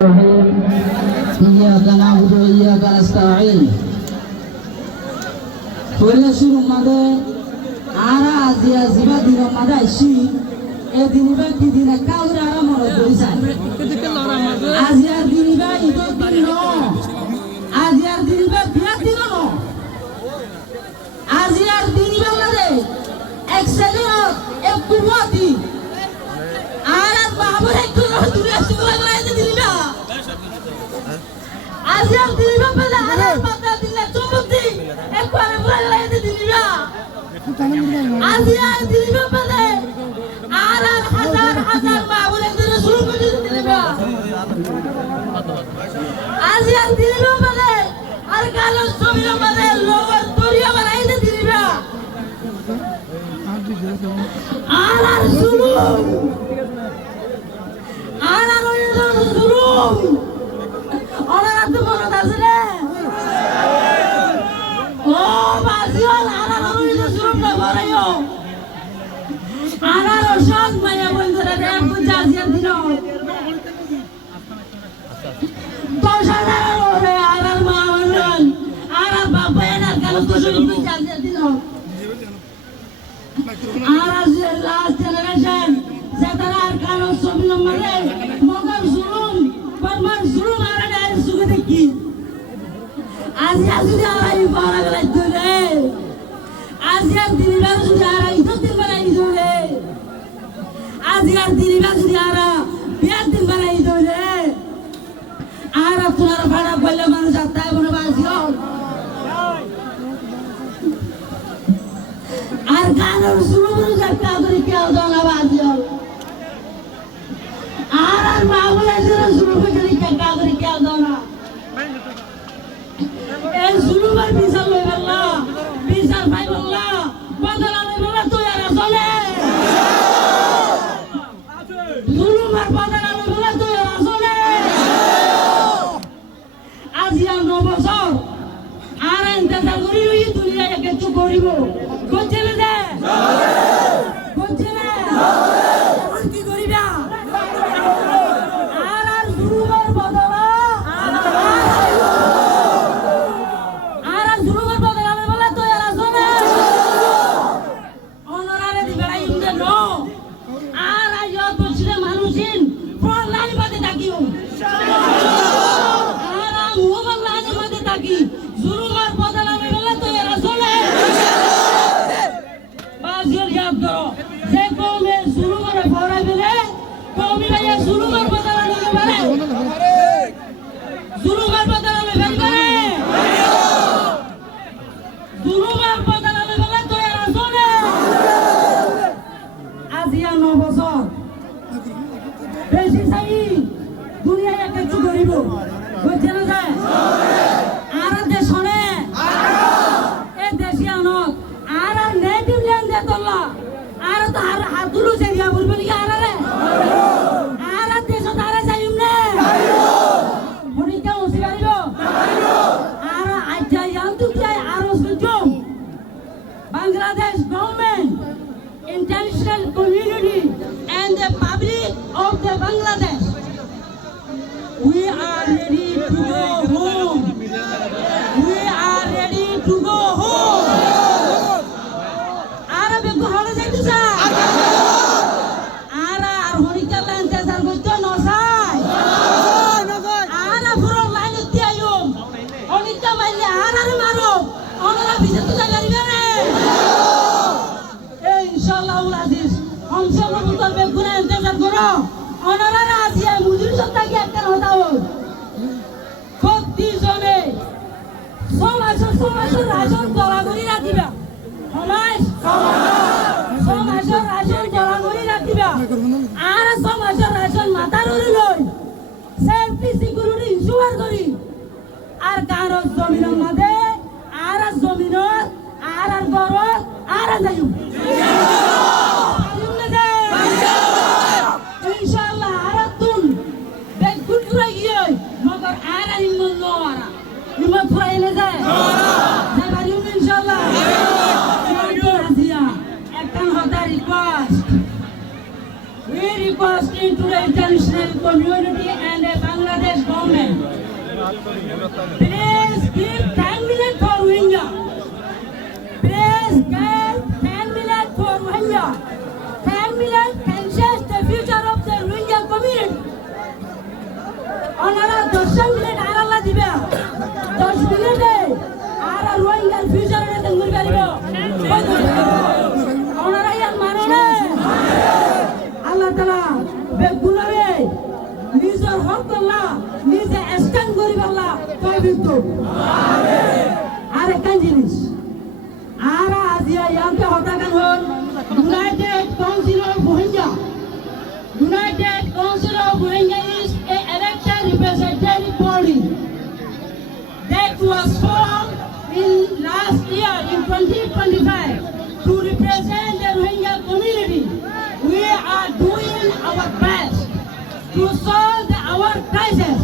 إياك نعبد وإياك نستعين ফরিয়াসুর মাদে আরা আজিয়া জিবা দিন মাদে আইছি এ দিনিবা কি দিন কাউরে আরা মনে করিছান আজিয়ার দিনিবা ইদর দিন ন আজিয়ার দিনিবা বিয়া দিন ন আজিয়ার দিনিবা মাদে এক্সেলেন্ট এক কুওয়াতি আর বাবুর একটু দূরে আসলে লাগাইতে দিনিবা আজিয়ার দিনিবা পেলে আরা পাতা দিলে চমুতি একবারে লাগাইতে দিনিবা আজিয়ার দিনিবা পেলে আর হাজার হাজার বাবুর একটু শুরু করে দিনিবা আজিয়ার দিনিবা পেলে আর কালো ছবির মধ্যে লোয়ার দরিয়া বানাইতে দিনিবা আর শুরু আর শুরু ওরা তো মনে আছে রে ও বাজিওল আর শুরু না বড়াইও আর সব মায়া বন্ধুরা রে পূজা দিয়ে দিল 10,000 ওরে আর মা বলন আর বাবা এর কালো তো শুরু পূজা দিয়ে দিল আর লাস্ট জেনারেশন যারা আর কালো ছবি নম্বরে মগর জুলুম পরমার জুলুম আর ডাই সুগে দেখি আজি আর পারা গলাই ধরে আজি আর দিনবা যদি আর ইজ্জত দিন বানাই ধরে আজি আর দিনবা যদি আর বিয়ার দিন বানাই ধরে আর আপনারা ভাড়া বললে মানুষ আত্মায় বনে বাসিও আর গানের শুরু করে একটা করে কেউ দলা বাজিও আর মাওলা জরা শুরু করে একটা করে কেউ দলা এই শুরুবার বিচার লই বললা বিচার ভাই বললা বদলা লই বললা তুই আর আসলে শুরুবার বদলা লই বললা তুই আর আসলে আজ আর 9 বছর আর ইন্তজার করি ওই দুনিয়ায় কিছু করিব বুঝছিলে যে বুঝছিলে আর কি করিবা আর শুরুবার বদলা আর শুরুবার বদলা বলে তো এরা শুনে অনরারে দিবেড়াই ইন্দে নো আর আইও বসলে মানুষিন ফোন লাইন বাদে থাকিও আর মোবাইল লাইন বাদে থাকি শুরুবার বদলা বলে তো এরা শুনে বাজির ইয়াদ করো যে কমে শুরু করে ফরাই দিলে কমি ভাইয়া শুরু করে বদলা নিতে পারে শুরু করে বদলা নিতে পারে শুরু করে বদলা নিতে পারে তো এরা শুনে আজিয়া 9 বছর বেশি চাই দুনিয়ায় একটা কিছু করিব বুঝছে না যায় আর দেশনে এই দেশিয়ানত আর নেটিভ ল্যান্ড দে তোলা আর তো আর হাতুলু সেরিয়া বলবে কি আর রে আর দেশ তারা যাইম নে মনিকা ওসি গাইব আর আইজা ইয়ান্তু যাই আর সুজম Bangladesh government international community and the public of the Bangladesh we are ready to go home we are ready to go home ara be go hole jaitu sa ara ar honika line te sar goito no sai ara puro line ti ayo honika maile ara maro onara bise tu jagaribe re inshallah ul aziz हमसे मुतल पे गुना इंतजार करो onara asiya mujur satta ki ekkan hota ho khoti jome সমাজের রাজন গলাগলি রাখিবা সমাজের রাজন গলাগলি রাখিবা আর সমাজের রাজন মাথার উড়ি লই সেফটি সিকিউরিটি ইনসিওর করি আর কারো জমিনের মাঝে আর জমিনের আর গড় আর যাইও ইনশাআল্লাহ আর তুন বেগুন ফুরাই গিয়ে মগর আর ইমন নোয়ারা ইমন ফুরাইলে যায় যাবারিও ইনশাআল্লাহ একখান হতা request we request into the international community and Bangladesh Please give 10 minutes for Rohingya. Please give 10 minutes for Rohingya. 10 minutes can change the future of the Rohingya community. ওনারা 10 মিনিট আর আল্লাহ দিবে 10 মিনিটে আর রোহিঙ্গার ফিউচারে তৈরি করিব ওনারা ইয়ার মানে না আল্লাহ তাআলা বেগুনারে নিজের হক আল্লাহ নিজে স্ট্যান্ড করিব আল্লাহ তৌফিক দাও আমিন আর একটা জিনিস আর আজিয়া ইয়াতে হতাকান হল United council of Rohingya United Council of Rohingya is a elected representative body that was formed in last year in 2025 to represent the Rohingya community. We are doing our best to solve our crisis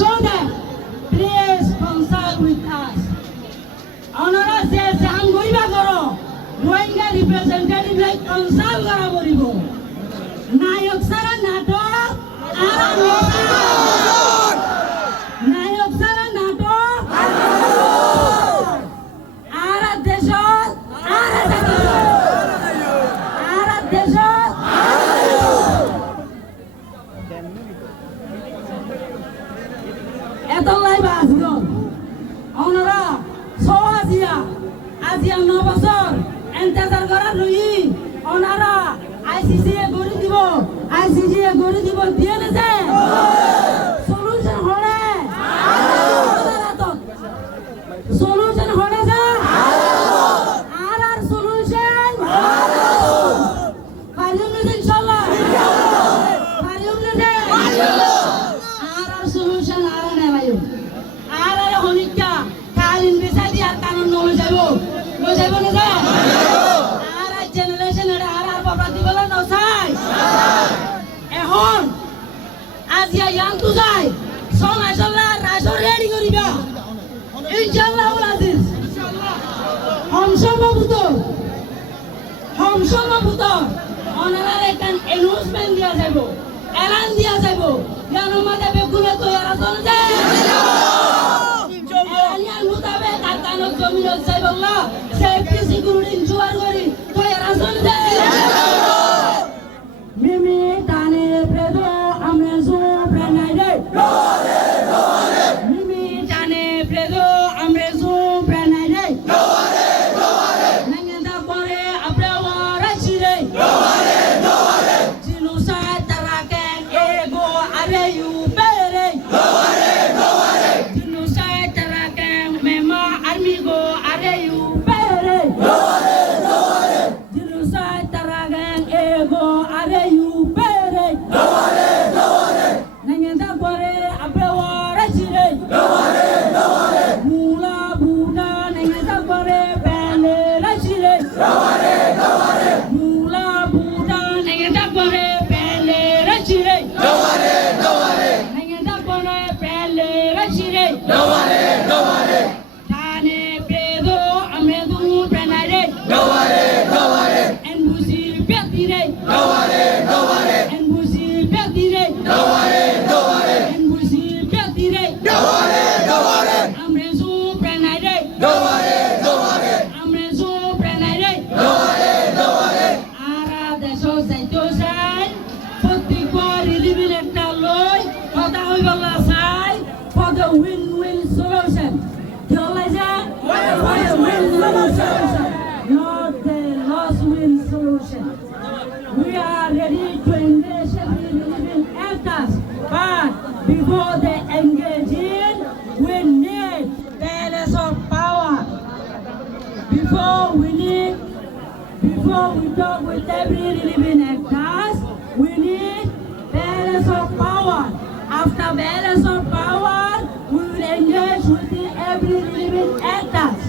so that please consult with us. Honora says, "Ham goriba karo Rohingya representative like consult kara boribo." নায়ক সারা নাটক নায়ক সারা নাটক আর দেশ এত লাইবা আসল ওনারা আজিয়া 9 বছর এন্তেজার করা রই ওনারা আইসিসি এ গড়ি দিব দিয়ে না যায় সলিউশন হলে সলিউশন হলে যা আর সলিউশন পারিম না ইনশাআল্লাহ পারিম না আর সলিউশন আর না ভাই আর হনিকা কালিন বেসা দি আর কানুন নলে যাইব না যা আর জেনারেশন আর বাবা দিবলা ন চাই এখন আজিয়া ইয়ান্তু যায় সং আইসল্লাহ রাইসর রেডি করিবা ইনশাআল্লাহ আজিজ হমসম্ভবত অনারার একটা অ্যানাউন্সমেন্ট দিয়া যাইব এলান দিয়া যাইব জানো মাঝে বেগুনে তো এরা চলে যায় এলানিয়ার মোতাবেক আর কানক জমিন যাইবল্লাহ সেফটি সিকিউরিটি ইনশিওর করি তো এরা চলে যায় Mimi tane predo amrezo prenade lore Mimi tane predo amrezo prenade lore nangenda pore abrawa rachire lore jinusa taraken ego are you bere lore jinusa taraken mema army go are you bere lore jinusa taraken ego are you bere lore nangenda pore abrawa rachire lore mula buda nangenda pore pele rachire lore mula buda nangenda pore pele rachire lore nangenda pore pele rachire lore tane predo amredu prenare lore enbusi petire lore enbusi petire lore enbusi petire lore amrezu prenare lore amrezu prenare lore ara deso zaito sai foti kwari living একটা লই কথা হইবলা চাই for the win-win solution কি হলাই যা win-win solution not the loss-win solution. We are ready to engage every living actors, but before they engage in, we need balance of power. Before we talk with every living actors, we need balance of power. After balance of power, we will engage with every living actors.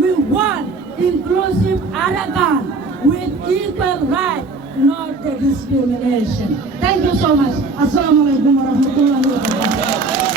We want inclusive Arakan with equal rights, not the discrimination. Thank you so much. Assalamualaikum warahmatullahi wabarakatuh.